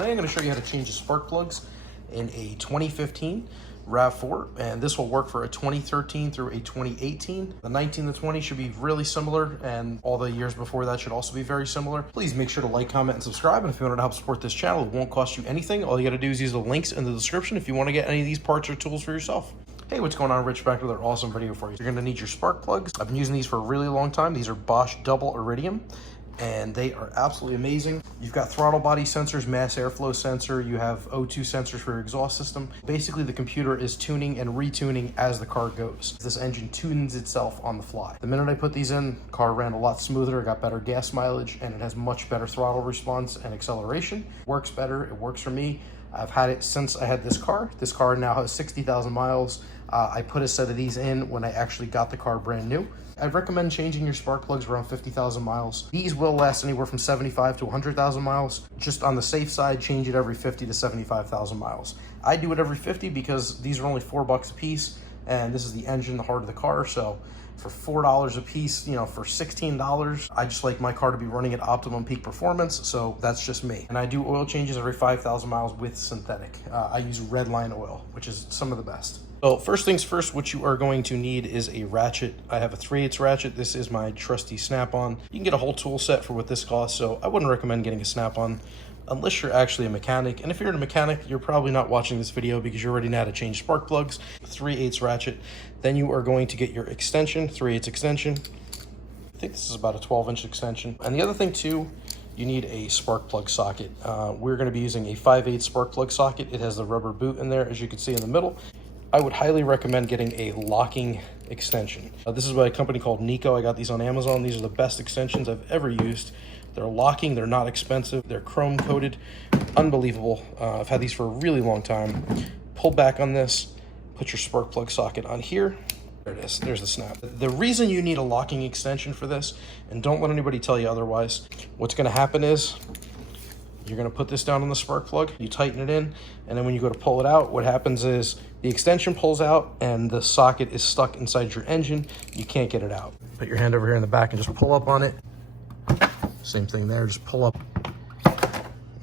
Today I'm going to show you how to change the spark plugs in a 2015 RAV4, and this will work for a 2013 through a 2018. The 19 to 20 should be really similar, and all the years before that should also be very similar. Please make sure to like, comment, and subscribe, and if you want to help support this channel, it won't cost you anything. All you got to do is use the links in the description if you want to get any of these parts or tools for yourself. Hey, what's going on? Rich back with an awesome video for you. You're going to need your spark plugs. I've been using these for a really long time. These are Bosch double iridium, and they are absolutely amazing. You've got throttle body sensors, mass airflow sensor, you have O2 sensors for your exhaust system. Basically, the computer is tuning and retuning as the car goes. This engine tunes itself on the fly. The minute I put these in, the car ran a lot smoother, it got better gas mileage, and it has much better throttle response and acceleration. Works better, it works for me. I've had it since I had this car. This car now has 60,000 miles. I put a set of these in when I actually got the car brand new. I'd recommend changing your spark plugs around 50,000 miles. These will last anywhere from 75 to 100,000 miles. Just on the safe side, change it every 50 to 75,000 miles. I do it every 50 because these are only $4 a piece, and this is the engine, the heart of the car. So for $4 a piece, you know, for $16, I just like my car to be running at optimum peak performance. So that's just me. And I do oil changes every 5,000 miles with synthetic. I use red line oil, which is some of the best. So first things first, what you are going to need is a ratchet. I have a 3/8 ratchet. This is my trusty Snap-on. You can get a whole tool set for what this costs, so I wouldn't recommend getting a Snap-on unless you're actually a mechanic. And if you're a mechanic, you're probably not watching this video because you already know how to change spark plugs. 3/8 ratchet. Then you are going to get your extension, 3/8 extension. I think this is about a 12-inch extension. And the other thing too, you need a spark plug socket. We're going to be using a 5/8 spark plug socket. It has the rubber boot in there, as you can see in the middle. I would highly recommend getting a locking extension. This is by a company called Nico. I got these on Amazon. These are the best extensions I've ever used. They're locking, they're not expensive, they're chrome coated, unbelievable. I've had these for a really long time. Pull back on this, put your spark plug socket on here. There it is, there's the snap. The reason you need a locking extension for this, and don't let anybody tell you otherwise, what's gonna happen is, you're gonna put this down on the spark plug, you tighten it in, and then when you go to pull it out, what happens is the extension pulls out and the socket is stuck inside your engine. You can't get it out. Put your hand over here in the back and just pull up on it. Same thing there, just pull up.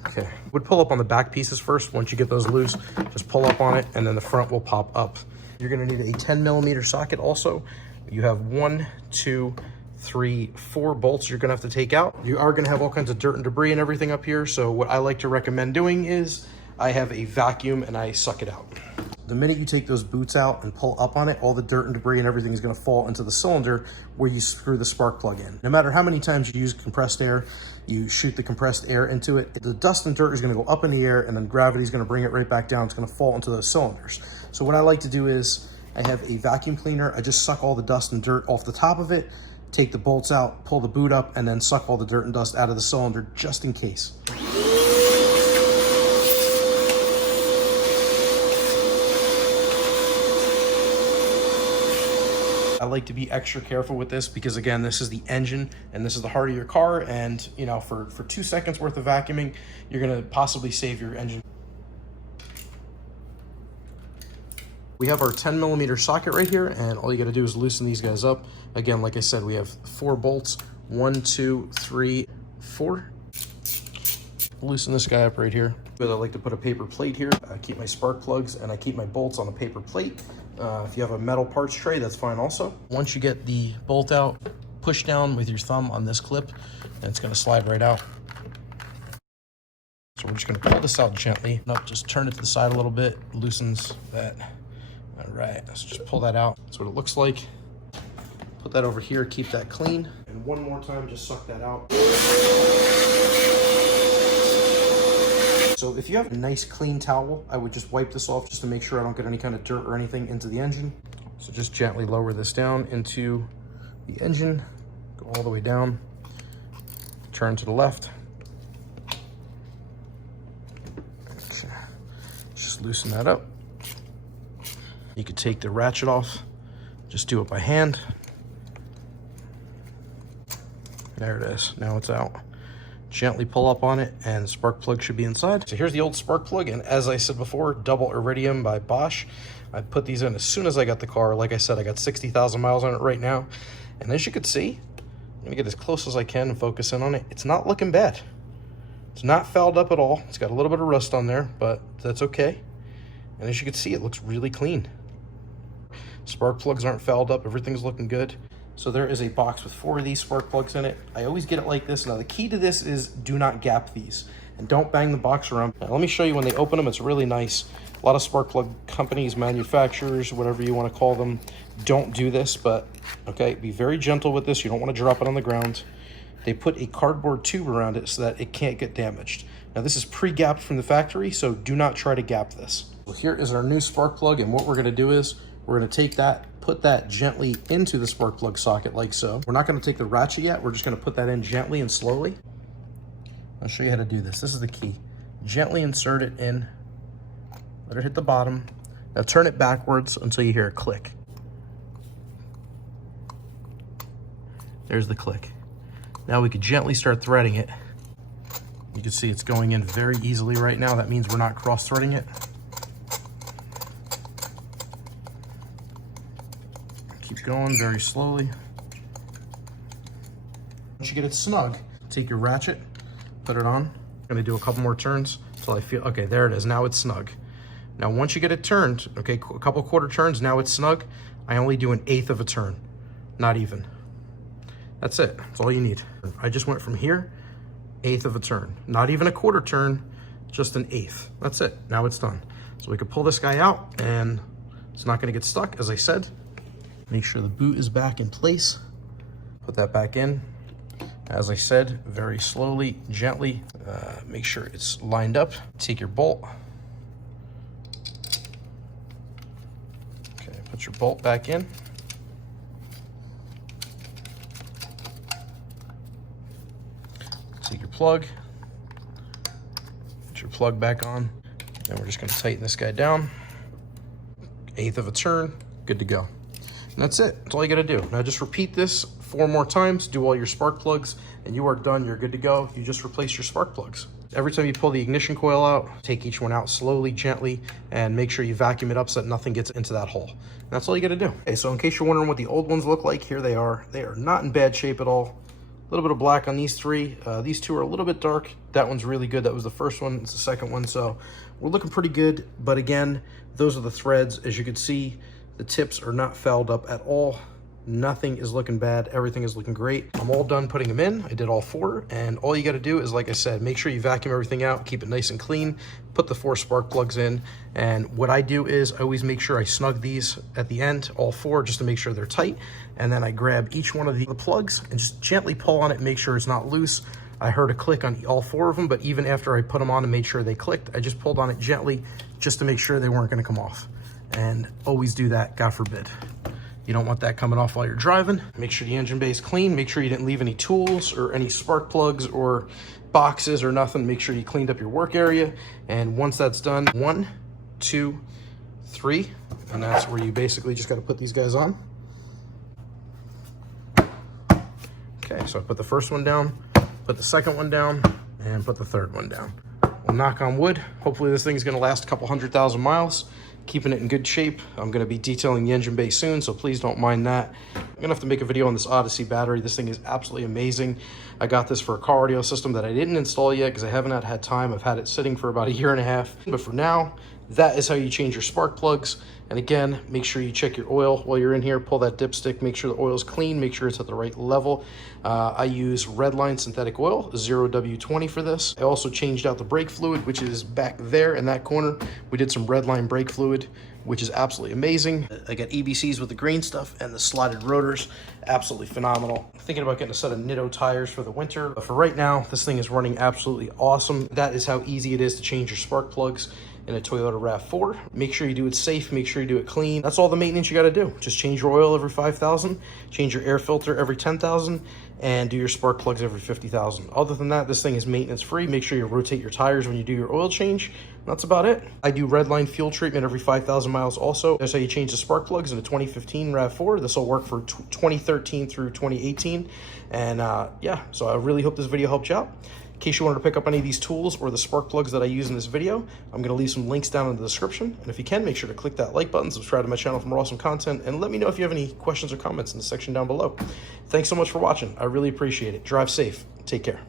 Okay, would pull up on the back pieces first. Once you get those loose, just pull up on it and then the front will pop up. You're gonna need a 10mm socket also. You have 1, 2, 3, 4 bolts you're gonna have to take out. You are gonna have all kinds of dirt and debris and everything up here. So what I like to recommend doing is I have a vacuum and I suck it out. The minute you take those boots out and pull up on it, all the dirt and debris and everything is gonna fall into the cylinder where you screw the spark plug in. No matter how many times you use compressed air, you shoot the compressed air into it, the dust and dirt is gonna go up in the air and then gravity is gonna bring it right back down. It's gonna fall into those cylinders. So what I like to do is I have a vacuum cleaner. I just suck all the dust and dirt off the top of it, take the bolts out, pull the boot up, and then suck all the dirt and dust out of the cylinder just in case. I like to be extra careful with this because again, this is the engine and this is the heart of your car, and you know, for 2 seconds worth of vacuuming, you're gonna possibly save your engine. We have our 10mm socket right here, and all you gotta do is loosen these guys up. Again, like I said, we have 4 bolts, 1, 2, 3, 4. Loosen this guy up right here. But I like to put a paper plate here. I keep my spark plugs and I keep my bolts on a paper plate. If you have a metal parts tray, that's fine also. Once you get the bolt out, push down with your thumb on this clip, and it's gonna slide right out. So we're just gonna pull this out gently. Nope, just turn it to the side a little bit, loosens that. All right, so just pull that out. That's what it looks like. Put that over here, keep that clean. And one more time, just suck that out. So if you have a nice clean towel, I would just wipe this off just to make sure I don't get any kind of dirt or anything into the engine. So just gently lower this down into the engine, go all the way down, turn to the left. Okay. Just loosen that up. You could take the ratchet off, just do it by hand. There it is, now it's out. Gently pull up on it and the spark plug should be inside. So here's the old spark plug, and as I said before, double iridium by Bosch. I put these in as soon as I got the car. Like I said, I got 60,000 miles on it right now. And as you can see, I'm gonna get as close as I can and focus in on it. It's not looking bad. It's not fouled up at all. It's got a little bit of rust on there, but that's okay. And as you can see, it looks really clean. Spark plugs aren't fouled up. Everything's looking good. So there is a box with 4 of these spark plugs in it. I always get it like this. Now the key to this is do not gap these and don't bang the box around. Now, let me show you when they open them. It's really nice. A lot of spark plug companies, manufacturers, whatever you want to call them, don't do this, but okay, be very gentle with this. You don't want to drop it on the ground. They put a cardboard tube around it so that it can't get damaged. Now this is pre-gapped from the factory, so do not try to gap this. Well, here is our new spark plug, and what we're gonna do is we're gonna take that, put that gently into the spark plug socket like so. We're not gonna take the ratchet yet. We're just gonna put that in gently and slowly. I'll show you how to do this. This is the key. Gently insert it in, let it hit the bottom. Now turn it backwards until you hear a click. There's the click. Now we can gently start threading it. You can see it's going in very easily right now. That means we're not cross-threading it. Keep going very slowly. Once you get it snug, take your ratchet, put it on. I'm gonna do a couple more turns until I feel, okay, there it is. Now it's snug. Now, once you get it turned, okay, a couple quarter turns, now it's snug. I only do 1/8 of a turn, not even. That's it, that's all you need. I just went from here, 1/8 of a turn. Not even a quarter turn, just 1/8. That's it, now it's done. So we can pull this guy out and it's not gonna get stuck, as I said. Make sure the boot is back in place. Put that back in. As I said, very slowly, gently, make sure it's lined up. Take your bolt. Okay, put your bolt back in. Take your plug, put your plug back on, and we're just gonna tighten this guy down. 1/8 of a turn, good to go. And that's it, that's all you gotta do. Now just repeat this 4 more times, do all your spark plugs, and you are done, you're good to go. You just replace your spark plugs. Every time you pull the ignition coil out, take each one out slowly, gently, and make sure you vacuum it up so that nothing gets into that hole. And that's all you gotta do. Okay, so in case you're wondering what the old ones look like, here they are. They are not in bad shape at all. A little bit of black on these 3. These 2 are a little bit dark. That one's really good. That was the first one. It's the second one. So we're looking pretty good. But again, those are the threads. As you can see, the tips are not fouled up at all. Nothing is looking bad. Everything is looking great. I'm all done putting them in. I did all 4. And all you got to do is, like I said, make sure you vacuum everything out, keep it nice and clean, put the 4 spark plugs in. And what I do is I always make sure I snug these at the end, all 4, just to make sure they're tight. And then I grab each one of the plugs and just gently pull on it, make sure it's not loose. I heard a click on all 4 of them, but even after I put them on and made sure they clicked, I just pulled on it gently just to make sure they weren't going to come off. And always do that, God forbid. You don't want that coming off while you're driving. Make sure the engine bay is clean. Make sure you didn't leave any tools or any spark plugs or boxes or nothing. Make sure you cleaned up your work area. And once that's done, 1, 2, 3, and that's where you basically just got to put these guys on. Okay, so I put the first one down, put the second one down, and put the third one down. Well, knock on wood. Hopefully this thing's gonna last a couple 100,000 miles. Keeping it in good shape. I'm gonna be detailing the engine bay soon, so please don't mind that. I'm gonna have to make a video on this Odyssey battery. This thing is absolutely amazing. I got this for a car audio system that I didn't install yet because I haven't had time. I've had it sitting for about 1.5 years. But for now, that is how you change your spark plugs. And again, make sure you check your oil while you're in here. Pull that dipstick, make sure the oil's clean, make sure it's at the right level. I use Redline synthetic oil, 0W20 for this. I also changed out the brake fluid, which is back there in that corner. We did some Redline brake fluid, which is absolutely amazing. I got EBCs with the green stuff and the slotted rotors, absolutely phenomenal. I'm thinking about getting a set of Nitto tires for the winter, but for right now, this thing is running absolutely awesome. That is how easy it is to change your spark plugs in a Toyota RAV4. Make sure you do it safe, make sure you do it clean. That's all the maintenance you gotta do. Just change your oil every 5,000, change your air filter every 10,000, and do your spark plugs every 50,000. Other than that, this thing is maintenance free. Make sure you rotate your tires when you do your oil change. That's about it. I do Redline fuel treatment every 5,000 miles also. That's how you change the spark plugs in a 2015 RAV4. This will work for 2013 through 2018. And yeah, so I really hope this video helped you out. In case you wanted to pick up any of these tools or the spark plugs that I use in this video, I'm going to leave some links down in the description. And if you can, make sure to click that like button, subscribe to my channel for more awesome content, and let me know if you have any questions or comments in the section down below. Thanks so much for watching. I really appreciate it. Drive safe. Take care.